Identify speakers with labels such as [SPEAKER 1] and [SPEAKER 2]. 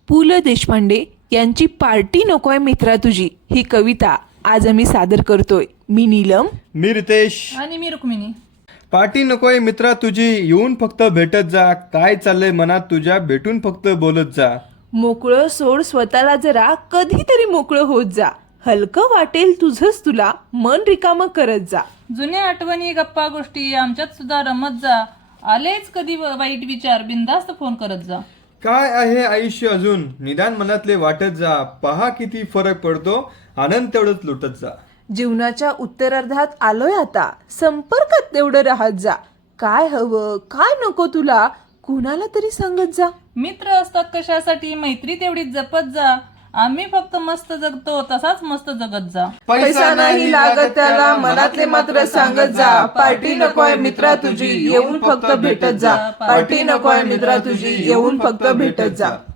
[SPEAKER 1] पु ल देशपांडे यांची पार्टी नकोय मित्रा तुझी ही कविता आज आम्ही सादर करतोय. मी नीलम,
[SPEAKER 2] मी रितेश
[SPEAKER 3] आणि मी रुक्मिणी.
[SPEAKER 2] पार्टी नकोय मित्रा तुझी, येऊन फक्त भेटत जा. काय चाललंय मनात तुझ्या, भेटून फक्त बोलत जा.
[SPEAKER 1] मोकळं सोड स्वतःला जरा, कधीतरी मोकळं होत जा. हलकं वाटेल तुझंच तुला, मन रिकामं करत जा.
[SPEAKER 3] जुन्या आठवणी गप्पा गोष्टी आमच्यात सुद्धा रमत जा. आलेच कधी वाईट विचार, बिंदास्त फोन करत जा.
[SPEAKER 2] काय आहे आयुष्य अजून, निदान मनातले वाटत जा. पहा किती फरक पडतो, आनंद तेवढंच लुटत जा.
[SPEAKER 1] जीवनाच्या उत्तरार्धात आलोय आता, संपर्कात तेवढं राहत जा. काय हवं काय नको तुला, कुणाला तरी सांगत जा.
[SPEAKER 3] मित्र असतात कशासाठी, मैत्री तेवढीच जपत जा. आम्ही फक्त मस्त जगतो, तसाच मस्त जगत जा.
[SPEAKER 1] पैसा नाही लागत त्याला, मनातले मात्र सांगत जा. पार्टी नकोय मित्रा तुझी, येऊन फक्त भेटत जा. पार्टी नकोय मित्रा तुझी, येऊन फक्त भेटत जा.